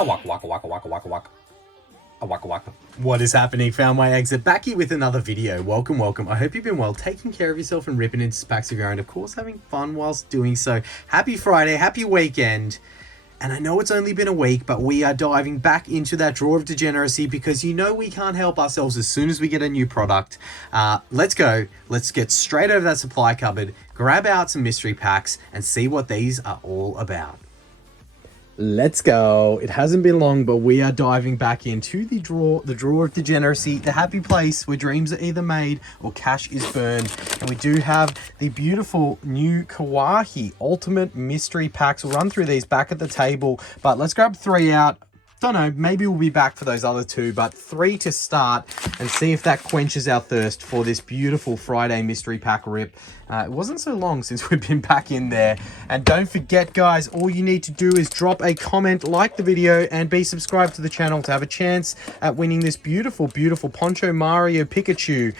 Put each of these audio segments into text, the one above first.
A waka waka waka waka waka waka. A waka waka. What is happening? Found my exit. Back here with another video. Welcome, welcome. I hope you've been well, taking care of yourself and ripping into packs of your own. Of course, having fun whilst doing so. Happy Friday, happy weekend. And I know it's only been a week, but we are diving back into that drawer of degeneracy because you know we can't help ourselves as soon as we get a new product. Let's go. Let's get straight over that supply cupboard, grab out some mystery packs, and see what these are all about. Let's go. It hasn't been long, but we are diving back into the drawer of degeneracy, the happy place where dreams are either made or cash is burned. And we do have the beautiful new Kawaii Ultimate Mystery Packs. We'll run through these back at the table, but let's grab 3 out. Don't know, maybe we'll be back for those other 2, but 3 to start and see if that quenches our thirst for this beautiful Friday mystery pack rip. It wasn't so long since we've been back in there. And don't forget, guys, all you need to do is drop a comment, like the video, and be subscribed to the channel to have a chance at winning this beautiful, beautiful Poncho Mario Pikachu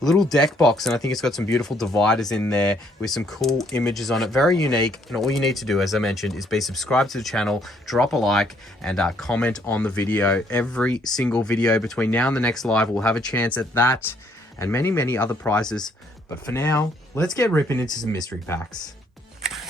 little deck box. And I think it's got some beautiful dividers in there with some cool images on it, very unique. And all you need to do, as I mentioned, is be subscribed to the channel, drop a like, and comment on the video. Every single video between now and the next live will have a chance at that and many, many other prizes. But for now, let's get ripping into some mystery packs.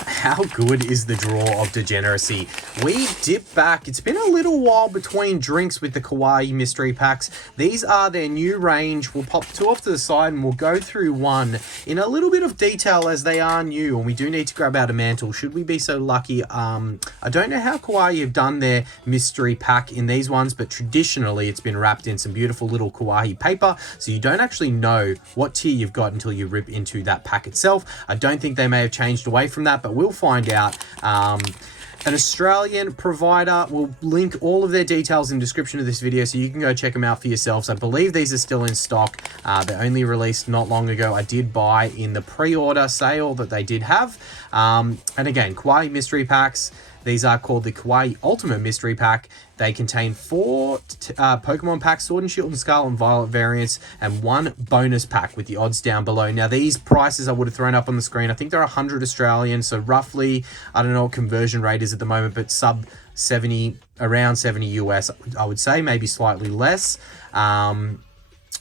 How good is the drawer of degeneracy? We dip back. It's been a little while between drinks with the Kawaii mystery packs. These are their new range. We'll pop 2 off to the side and we'll go through one in a little bit of detail as they are new. And we do need to grab out a mantle should we be so lucky. I don't know how Kawaii have done their mystery pack in these ones, but traditionally it's been wrapped in some beautiful little Kawaii paper. So you don't actually know what tier you've got until you rip into that pack itself. I don't think they may have changed away from that, but we'll find out. An Australian provider. Will link all of their details in the description of this video so you can go check them out for yourselves. I believe these are still in stock. They only released not long ago. I did buy in the pre-order sale that they did have. And again, Kawaii mystery packs. These are called the Kawaii Ultimate Mystery Pack. They contain 4 Pokemon packs, Sword and Shield and Scarlet and Violet variants, and 1 bonus pack with the odds down below. Now, these prices I would have thrown up on the screen. I think they're 100 Australian, so roughly, I don't know what conversion rate is at the moment, but sub 70, around 70 US, I would say, maybe slightly less.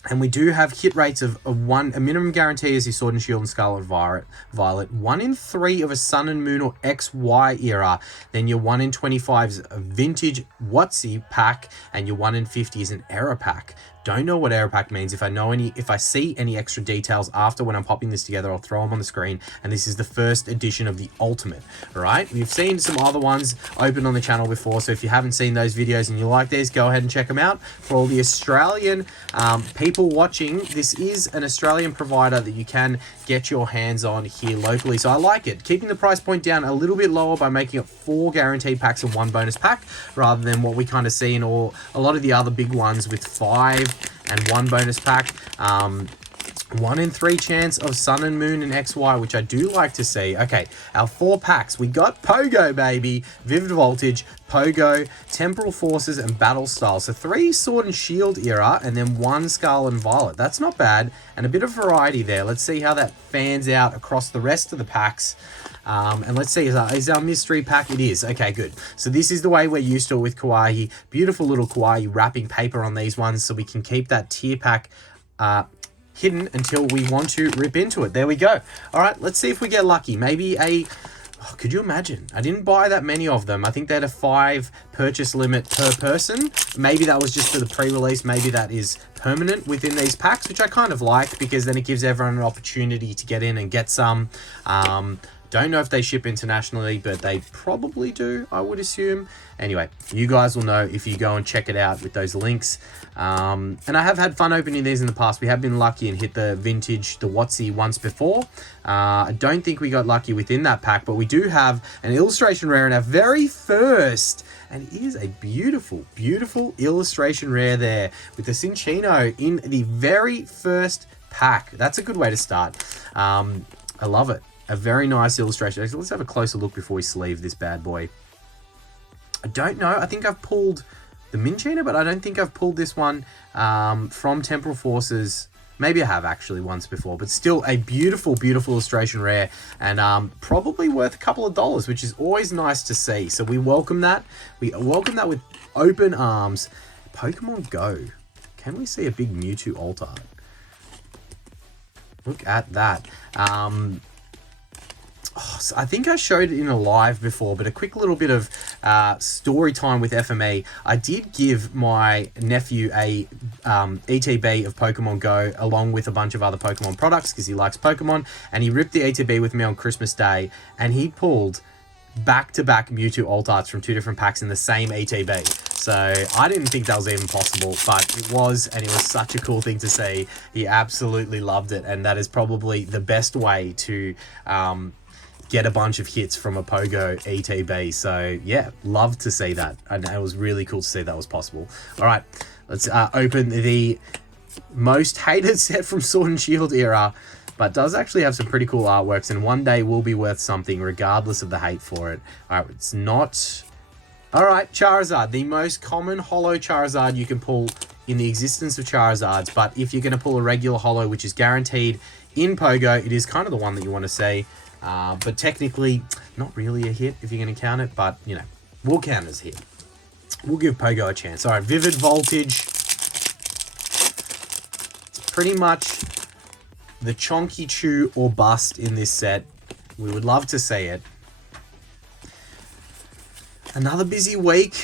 And we do have hit rates of a minimum guarantee is your Sword and Shield and Scarlet Violet. 1 in 3 of a Sun and Moon or XY era. Then your 1 in 25 is a vintage WotC pack, and your 1 in 50 is an error pack. Don't know what error pack means. If I see any extra details after when I'm popping this together, I'll throw them on the screen. And this is the first edition of the Ultimate. All right, we've seen some other ones open on the channel before, so if you haven't seen those videos and you like these, go ahead and check them out. For all the Australian people watching, this is an Australian provider that you can get your hands on here locally. So I like it, keeping the price point down a little bit lower by making it 4 guaranteed packs and 1 bonus pack, rather than what we kind of see in a lot of the other big ones with 5 and 1 bonus pack. 1 in 3 chance of Sun and Moon and XY, which I do like to see. Okay, our 4 packs. We got Pogo, baby. Vivid Voltage, Pogo, Temporal Forces, and Battle Style. So 3 Sword and Shield era, and then 1 Scarlet and Violet. That's not bad, and a bit of variety there. Let's see how that fans out across the rest of the packs. And let's see, is our mystery pack? It is. Okay, good. So this is the way we're used to it with Kawaii. Beautiful little Kawaii wrapping paper on these ones so we can keep that tier pack hidden until we want to rip into it. There we go. All right, let's see if we get lucky. Maybe could you imagine? I didn't buy that many of them. I think they had a 5 purchase limit per person. Maybe that was just for the pre-release. Maybe that is permanent within these packs, which I kind of like because then it gives everyone an opportunity to get in and get some. Don't know if they ship internationally, but they probably do, I would assume. Anyway, you guys will know if you go and check it out with those links. And I have had fun opening these in the past. We have been lucky and hit the vintage, the WotC once before. I don't think we got lucky within that pack, but we do have an illustration rare in our very first. And it is a beautiful, beautiful illustration rare there with the Cinchino in the very first pack. That's a good way to start. I love it. A very nice illustration. Let's have a closer look before we sleeve this bad boy. I don't know. I think I've pulled the Minchino, but I don't think I've pulled this one from Temporal Forces. Maybe I have actually once before, but still a beautiful, beautiful illustration rare, and probably worth a couple of dollars, which is always nice to see. So we welcome that. We welcome that with open arms. Pokemon Go. Can we see a big Mewtwo alt art? Look at that. So I think I showed it in a live before, but a quick little bit of story time with FME. I did give my nephew a ETB of Pokemon Go along with a bunch of other Pokemon products because he likes Pokemon, and he ripped the ETB with me on Christmas Day, and he pulled back-to-back Mewtwo alt arts from 2 different packs in the same ETB. So I didn't think that was even possible, but it was, and it was such a cool thing to see. He absolutely loved it, and that is probably the best way to get a bunch of hits from a Pogo ETB. So yeah, love to see that, and it was really cool to see that was possible. All right, let's open the most hated set from Sword and Shield era, but does actually have some pretty cool artworks, and one day will be worth something regardless of the hate for it. All right, it's not... All right, Charizard, the most common holo Charizard you can pull in the existence of Charizards, but if you're going to pull a regular holo, which is guaranteed in Pogo, it is kind of the one that you want to see. But technically, not really a hit if you're going to count it, but, you know, we'll count it as a hit. We'll give Pogo a chance. All right, Vivid Voltage. It's pretty much the Chonky Chew or bust in this set. We would love to see it. Another busy week,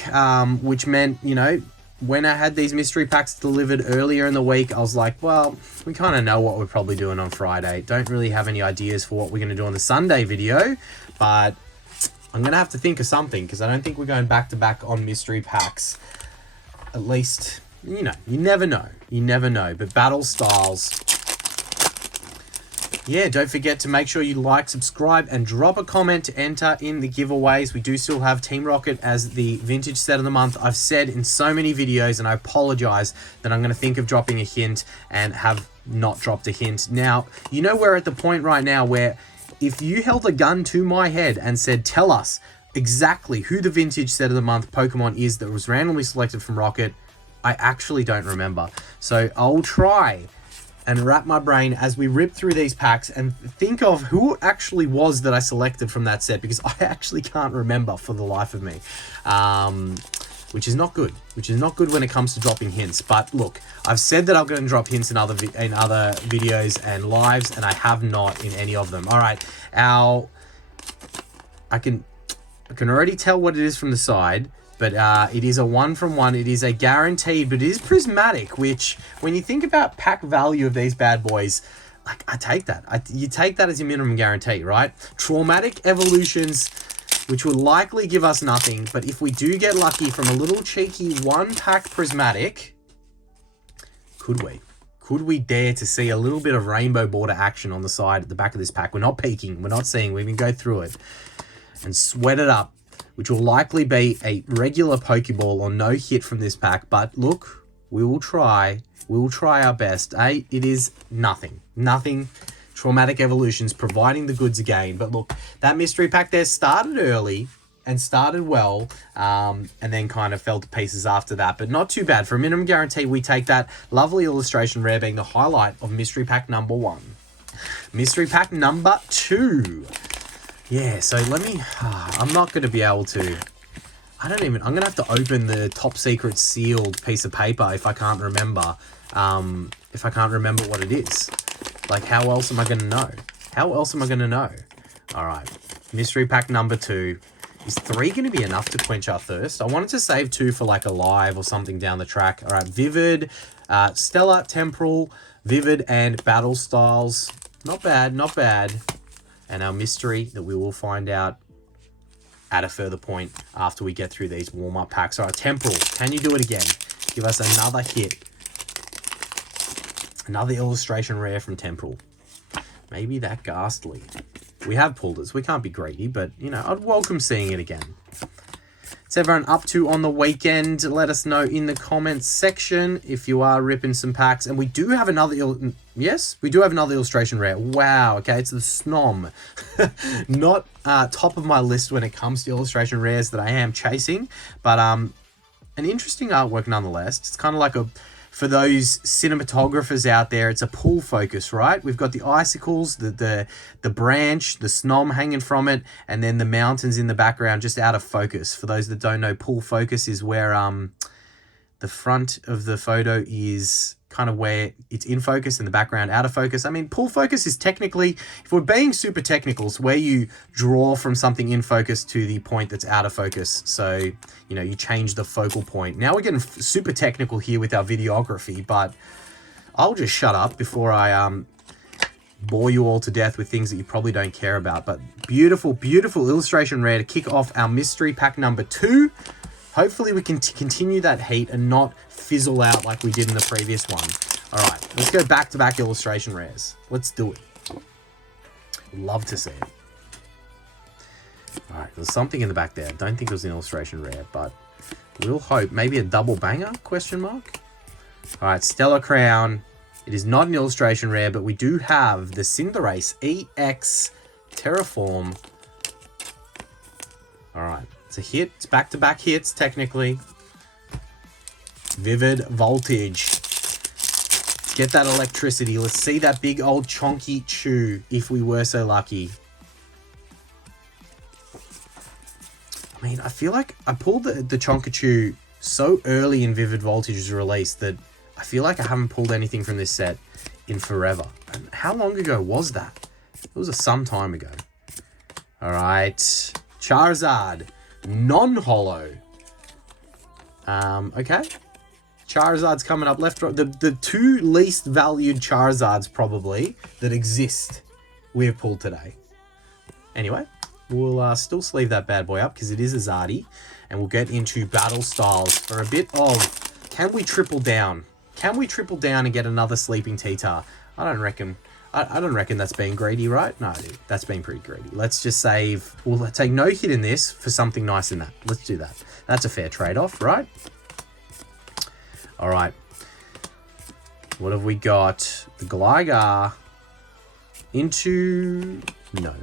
which meant, you know, when I had these mystery packs delivered earlier in the week, I was like, well, we kind of know what we're probably doing on Friday. Don't really have any ideas for what we're going to do on the Sunday video, but I'm going to have to think of something because I don't think we're going back-to-back on mystery packs. At least, you know, you never know. You never know. But Battle Styles... Yeah, don't forget to make sure you like, subscribe, and drop a comment to enter in the giveaways. We do still have Team Rocket as the vintage set of the month. I've said in so many videos, and I apologize that I'm going to think of dropping a hint and have not dropped a hint. Now, you know we're at the point right now where if you held a gun to my head and said, tell us exactly who the vintage set of the month Pokemon is that was randomly selected from Rocket, I actually don't remember. So I'll try and wrap my brain as we rip through these packs and think of who it actually was that I selected from that set, because I actually can't remember for the life of me, which is not good. Which is not good when it comes to dropping hints. But look, I've said that I'm going to drop hints in other videos and lives, and I have not in any of them. All right, I can already tell what it is from the side. But it is a 1-from-1. It is a guaranteed, but it is prismatic, which, when you think about pack value of these bad boys, like, I take that. You take that as your minimum guarantee, right? Traumatic Evolutions, which will likely give us nothing, but if we do get lucky from a little cheeky 1-pack prismatic, could we? Could we dare to see a little bit of rainbow border action on the side at the back of this pack? We're not peeking. We're not seeing. We can go through it and sweat it up, which will likely be a regular Pokeball or no hit from this pack. But look, we will try. We will try our best. It is nothing. Nothing. Traumatic Evolutions providing the goods again. But look, that mystery pack there started early and started well, and then kind of fell to pieces after that. But not too bad. For a minimum guarantee, we take that. Lovely illustration rare being the highlight of mystery pack number 1. Mystery pack number 2. Yeah, so let me... I'm not going to be able to... I'm going to have to open the top secret sealed piece of paper if I can't remember. If I can't remember what it is. Like, how else am I going to know? How else am I going to know? Alright, mystery pack number 2. Is 3 going to be enough to quench our thirst? I wanted to save 2 for like a live or something down the track. Alright, Vivid, Stellar, Temporal, Vivid, and Battle Styles. Not bad, not bad. And our mystery that we will find out at a further point after we get through these warm-up packs. All right, Temporal, can you do it again? Give us another hit. Another illustration rare from Temporal. Maybe that Ghastly. We have pulled it, so we can't be greedy, but, you know, I'd welcome seeing it again. What's everyone up to on the weekend? Let us know in the comments section if you are ripping some packs. And we do have another... Yes, we do have another illustration rare. Wow, okay, it's the Snom. Not top of my list when it comes to illustration rares that I am chasing, but an interesting artwork nonetheless. It's kind of like a for those cinematographers out there, it's a pull focus, right? We've got the icicles, the branch, the snom hanging from it, and then the mountains in the background just out of focus. For those that don't know, pull focus is where the front of the photo is kind of where it's in focus and the background out of focus. I mean, pull focus is technically, if we're being super technical, it's where you draw from something in focus to the point that's out of focus. So, you know, you change the focal point. Now we're getting super technical here with our videography, but I'll just shut up before I bore you all to death with things that you probably don't care about. But beautiful, beautiful illustration rare to kick off our mystery pack number 2. Hopefully we can continue that heat and not fizzle out like we did in the previous one. All right, let's go back-to-back illustration rares. Let's do it. Love to see it. All right, there's something in the back there. Don't think it was an illustration rare, but we'll hope. Maybe a double banger, question mark? All right, Stellar Crown. It is not an illustration rare, but we do have the Cinderace EX Terraform. All right. It's a hit. It's back-to-back hits, technically. Vivid Voltage. Get that electricity. Let's see that big old chonky chew, if we were so lucky. I mean, I feel like I pulled the Chonkachu so early in Vivid Voltage's release that I feel like I haven't pulled anything from this set in forever. And how long ago was that? It was some time ago. All right. Charizard. Non-holo. Okay. Charizard's coming up left, right. The 2 least valued Charizards probably that exist we have pulled today. Anyway, we'll still sleeve that bad boy up because it is a Zardy, and we'll get into battle styles for a bit of, can we triple down? Can we triple down and get another sleeping T-Tar? I don't reckon that's being greedy, right? No, dude, that's being pretty greedy. Let's just save. We'll take no hit in this for something nice in that. Let's do that. That's a fair trade-off, right? All right. What have we got? The Gligar into... No.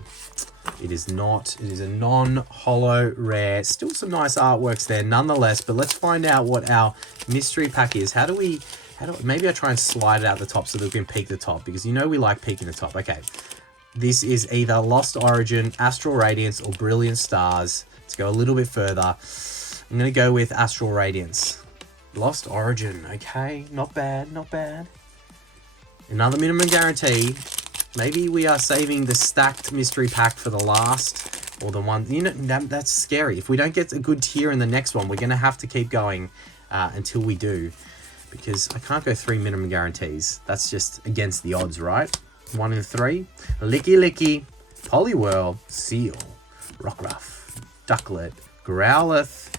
It is not. It is a non-holo rare. Still some nice artworks there nonetheless, but let's find out what our mystery pack is. Maybe I try and slide it out the top so that we can peek the top, because you know we like peeking the top. Okay, this is either Lost Origin, Astral Radiance, or Brilliant Stars. Let's go a little bit further. I'm going to go with Astral Radiance. Lost Origin, okay, not bad, not bad. Another minimum guarantee. Maybe we are saving the stacked mystery pack for the last, or the one, you know, that's scary. If we don't get a good tier in the next one, we're going to have to keep going until we do. Because I can't go 3 minimum guarantees. That's just against the odds, right? 1 in 3. Licky, Poliwhirl, Seal, Rockruff, Ducklet, Growlithe,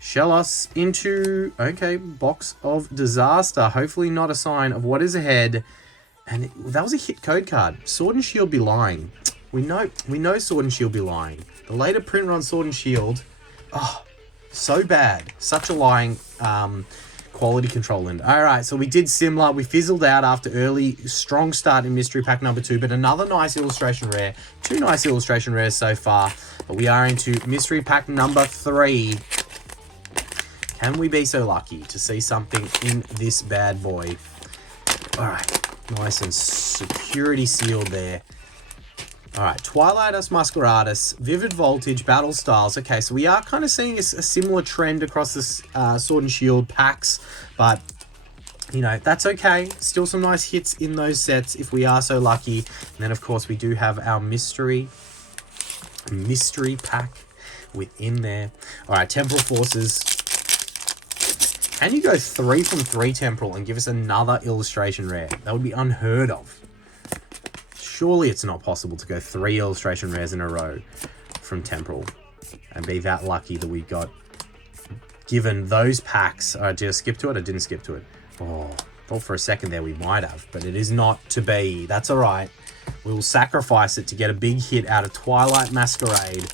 Shellos into, okay, Box of Disaster. Hopefully not a sign of what is ahead. And that was a hit code card. Sword and Shield be lying. We know Sword and Shield be lying. The later print run Sword and Shield, oh, so bad. Such a lying quality control end. All right, so we did similar. We fizzled out after early, strong start in mystery pack number 2, but another nice illustration rare. 2 nice illustration rares so far, but we are into mystery pack number 3. Can we be so lucky to see something in this bad boy? All right, nice and security sealed there. All right, Twilightus, Muscaratus, Vivid Voltage, Battle Styles. Okay, so we are kind of seeing a similar trend across this Sword and Shield packs, but, you know, that's okay. Still some nice hits in those sets if we are so lucky. And then, of course, we do have our mystery pack within there. All right, Temporal Forces. Can you go 3 from 3 Temporal and give us another illustration rare? That would be unheard of. Surely it's not possible to go 3 illustration rares in a row from Temporal and be that lucky that we got given those packs. Did I skip to it? I didn't skip to it. Oh, thought for a second there we might have, but it is not to be. That's all right. We will sacrifice it to get a big hit out of Twilight Masquerade.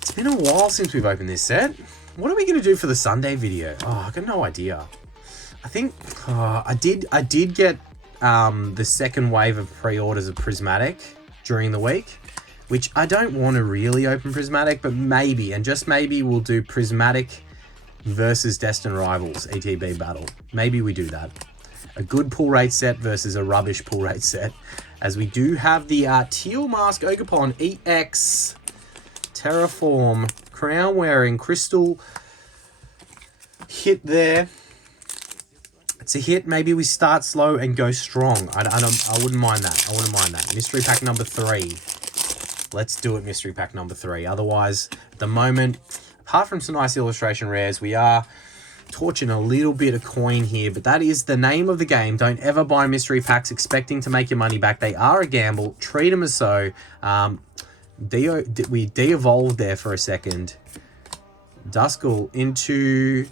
It's been a while since we've opened this set. What are we going to do for the Sunday video? Oh, I got no idea. I think I did get the second wave of pre-orders of Prismatic during the week, which I don't want to really open Prismatic, but maybe, and just maybe, we'll do Prismatic versus Destined Rivals ETB battle. Maybe we do that. A good pull rate set versus a rubbish pull rate set. As we do have the Teal Mask Ogerpon EX Terraform Crown Wearing Crystal hit there. It's a hit. Maybe we start slow and go strong. I wouldn't mind that. I wouldn't mind that. Mystery pack number 3. Let's do it, mystery pack number 3. Otherwise, at the moment, apart from some nice illustration rares, we are torching a little bit of coin here, but that is the name of the game. Don't ever buy mystery packs expecting to make your money back. They are a gamble. Treat them as so. We de-evolved there for a second. Duskull into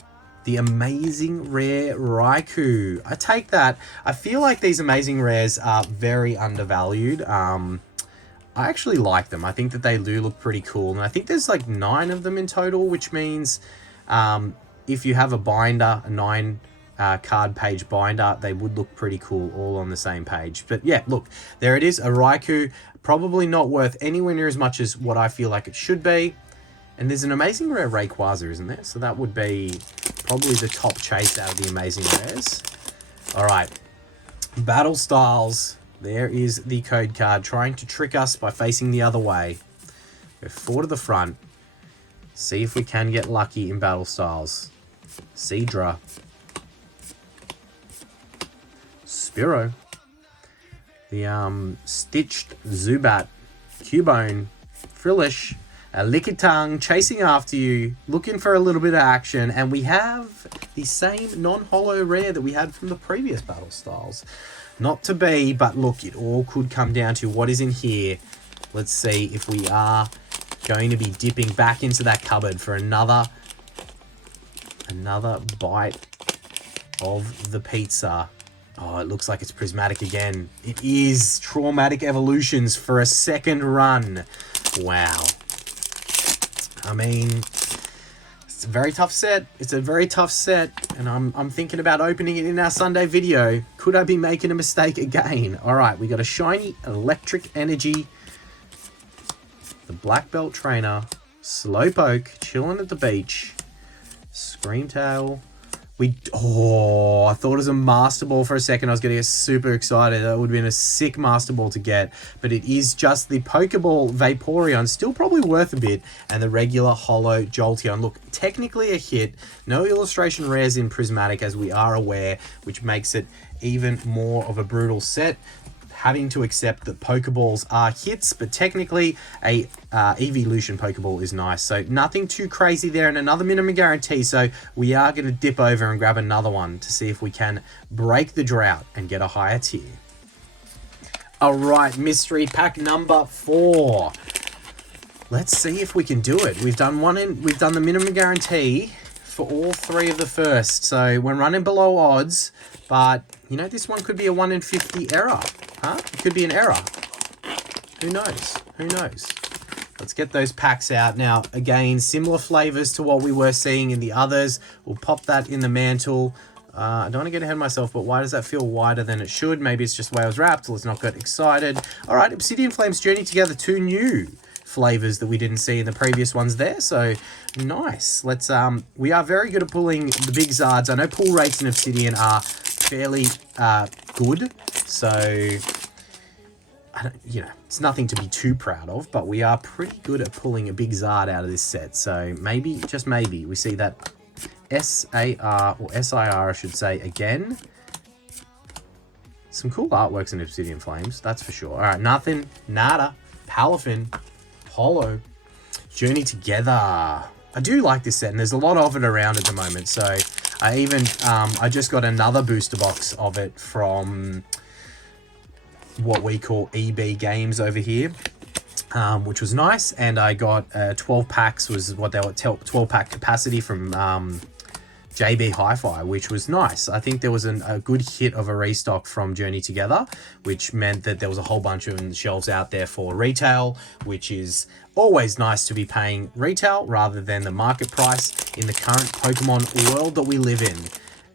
the amazing rare Raikou. I take that. I feel like these amazing rares are very undervalued. I actually like them. I think that they do look pretty cool. And I think there's like 9 of them in total, which means if you have a binder, a 9 card page binder, they would look pretty cool all on the same page. But yeah, look, there it is. A Raikou, probably not worth anywhere near as much as what I feel like it should be. And there's an amazing rare Rayquaza, isn't there? So that would be probably the top chase out of the amazing rares. All right, Battle Styles. There is the code card trying to trick us by facing the other way. Go 4 to the front. See if we can get lucky in Battle Styles. Seadra. Spearow. The Stitched Zubat. Cubone. Frillish. A Lickitung chasing after you, looking for a little bit of action, and we have the same non-holo rare that we had from the previous Battle Styles. Not to be, but look, it all could come down to what is in here. Let's see if we are going to be dipping back into that cupboard for another bite of the pizza. Oh, it looks like it's prismatic again. It is Traumatic Evolutions for a second run. Wow. I mean, it's a very tough set. It's a very tough set, and I'm thinking about opening it in our Sunday video. Could I be making a mistake again? All right, we got a shiny Electric Energy, the Black Belt Trainer, Slowpoke chilling at the beach, Screamtail. I thought it was a Master Ball for a second. I was going to get super excited. That would have been a sick Master Ball to get. But it is just the Pokeball Vaporeon. Still probably worth a bit. And the regular Holo Jolteon. Look, technically a hit. No illustration rares in Prismatic, as we are aware, which makes it even more of a brutal set. Having to accept that Pokeballs are hits, but technically a Evolution Pokeball is nice. So nothing too crazy there, and another minimum guarantee. So we are going to dip over and grab another one to see if we can break the drought and get a higher tier. All right, mystery pack number 4. Let's see if we can do it. We've done the minimum guarantee for all 3 of the first. So we're running below odds, but you know, this one could be a 1 in 50 error. Huh? It could be an error. Who knows? Who knows? Let's get those packs out. Now, again, similar flavors to what we were seeing in the others. We'll pop that in the mantle. I don't want to get ahead of myself, but why does that feel wider than it should? Maybe it's just the way I was wrapped. Let's not get excited. All right, Obsidian Flames Journey Together. 2 new flavors that we didn't see in the previous ones there. So, nice. Let's, we are very good at pulling the big Zards. I know pull rates in Obsidian are fairly good. So, it's nothing to be too proud of, but we are pretty good at pulling a big Zard out of this set. So maybe, just maybe, we see that SAR, or SIR I should say, again. Some cool artworks in Obsidian Flames, that's for sure. All right, nothing, nada, Palafin, Holo, Journey Together. I do like this set, and there's a lot of it around at the moment. So I even, I just got another booster box of it from what we call EB Games over here, which was nice. And I got 12 packs, was what they were, 12 pack capacity from JB Hi-Fi, which was nice. I think there was a good hit of a restock from Journey Together, which meant that there was a whole bunch of shelves out there for retail, which is always nice to be paying retail rather than the market price in the current Pokemon world that we live in.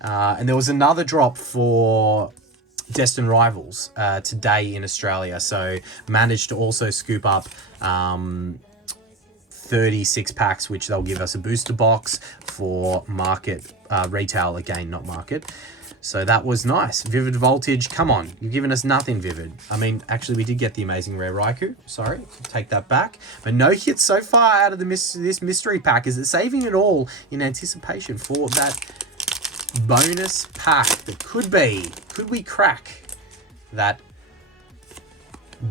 And there was another drop for Destined Rivals today in Australia, so managed to also scoop up 36 packs, which they'll give us a booster box for market, retail again, not market. So that was nice. Vivid Voltage, come on. You've given us nothing, Vivid. I mean, actually, we did get the amazing rare Raikou. Sorry, take that back. But no hits so far out of this mystery pack. Is it saving it all in anticipation for that bonus pack that could we crack that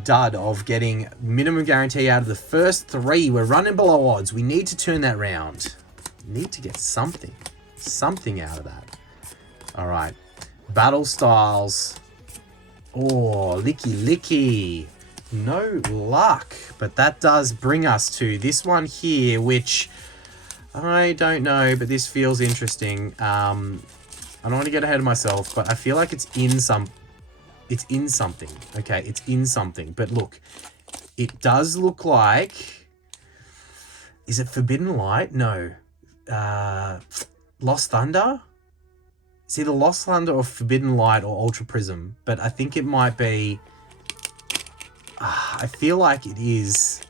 dud of getting minimum guarantee out of the first 3? We're running below odds. We need to turn that round. Need to get something out of that. All right, Battle Styles. Oh, Licky. No luck, but that does bring us to this one here, which I don't know, but this feels interesting. I don't want to get ahead of myself, but I feel like it's in something. Okay, it's in something. But look, it does look like... Is it Forbidden Light? No. Lost Thunder? It's either Lost Thunder or Forbidden Light or Ultra Prism. But I think it might be... I feel like it is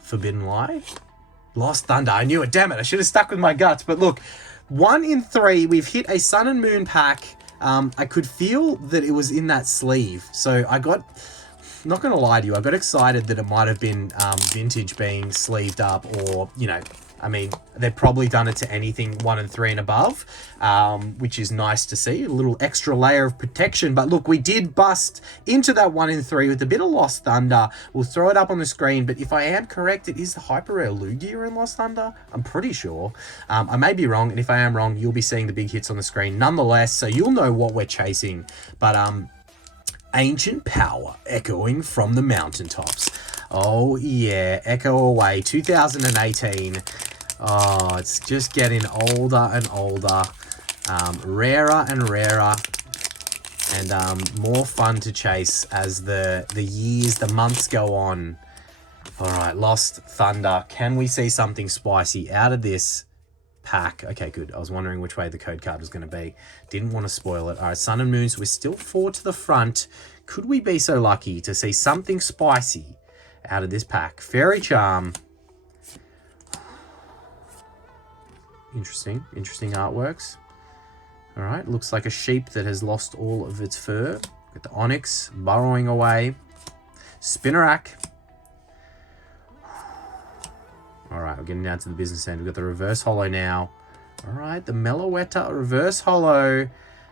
Forbidden Light? Lost Thunder. I knew it. Damn it. I should have stuck with my guts. But look, 1 in 3. We've hit a Sun and Moon pack. I could feel that it was in that sleeve. So I got... Not going to lie to you. I got excited that it might have been vintage being sleeved up, or, you know... I mean, they've probably done it to anything 1 and 3 and above, which is nice to see. A little extra layer of protection. But look, we did bust into that 1 in 3 with a bit of Lost Thunder. We'll throw it up on the screen. But if I am correct, it is the Hyper Rare Lugia in Lost Thunder. I'm pretty sure. I may be wrong. And if I am wrong, you'll be seeing the big hits on the screen nonetheless. So you'll know what we're chasing. But Ancient Power echoing from the mountaintops. Oh, yeah. Echo away. 2018. Oh, it's just getting older and older. Rarer and rarer. And more fun to chase as the years, the months go on. All right, Lost Thunder. Can we see something spicy out of this pack? Okay, good. I was wondering which way the code card was going to be. Didn't want to spoil it. All right, Sun and Moon. So we're still 4 to the front. Could we be so lucky to see something spicy out of this pack? Fairy Charm. Interesting artworks. All right, looks like a sheep that has lost all of its fur. Got the Onyx burrowing away. Spinnerack. All right, we're getting down to the business end. We've got the reverse holo now. All right, the Meloetta reverse holo.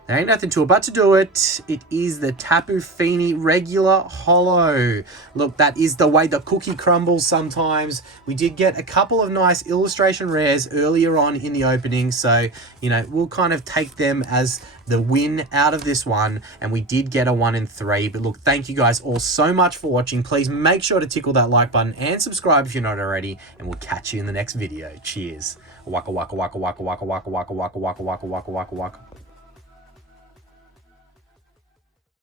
There ain't nothing to it but to do it. It is the Tapu Fini regular holo. Look, that is the way the cookie crumbles sometimes. We did get a couple of nice illustration rares earlier on in the opening. So, you know, we'll kind of take them as the win out of this one. And we did get a 1 in 3. But look, thank you guys all so much for watching. Please make sure to tickle that like button and subscribe if you're not already. And we'll catch you in the next video. Cheers. Waka waka waka waka waka waka waka waka waka waka waka waka waka.